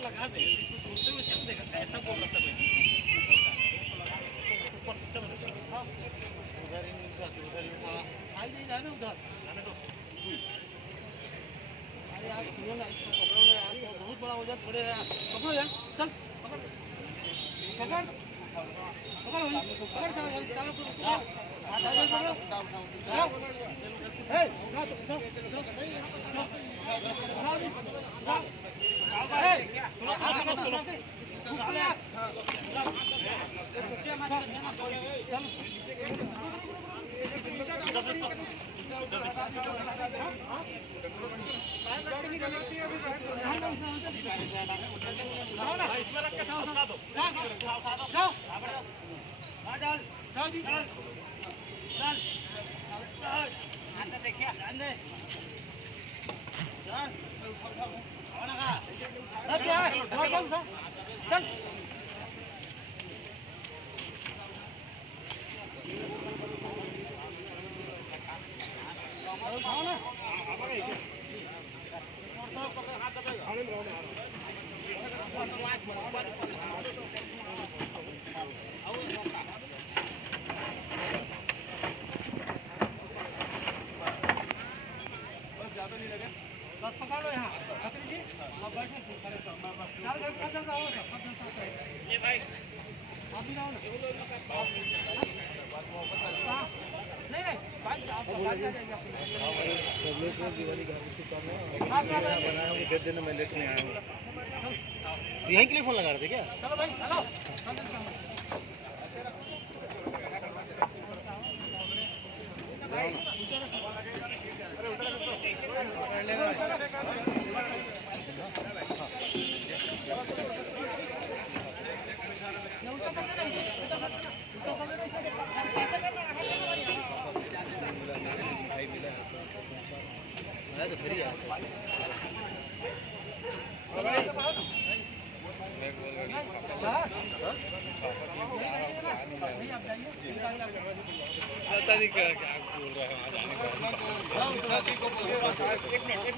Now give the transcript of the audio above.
लगा दे, उससे वो चल देगा, ऐसा बोल रहा था मैं। ऊपर से चल देगा। उधर ही उधर आई नहीं जाने उधर, जाने दो। अरे यार सुनो ना, इसको पकड़ो ना यार, तो बहुत बड़ा वजन पड़े यार, पकड़ो यार, चल पकड़ पकड़ पकड़ पकड़ चालू करो, चालू करो, हे उठा उठा इसमें रख के उठा दो, जाओ चल जी चल चल चल देखिए ध्यान दे चल उठा लगा चल चल उठाओ ना हाथ दबाओ ज़्यादा नहीं लगे, बस पकड़ लो यहाँ खतरी जी, आप बैठो ये भाई आप भी रहो ना, नहीं भाई आप दिवाली बनाया दे देना, मैं लेट में आया हूँ, यहीं के लिए फ़ोन लगा रहे थे क्या? चलो भाई हेलो पता नहीं क्या बोल रहा है, एक मिनट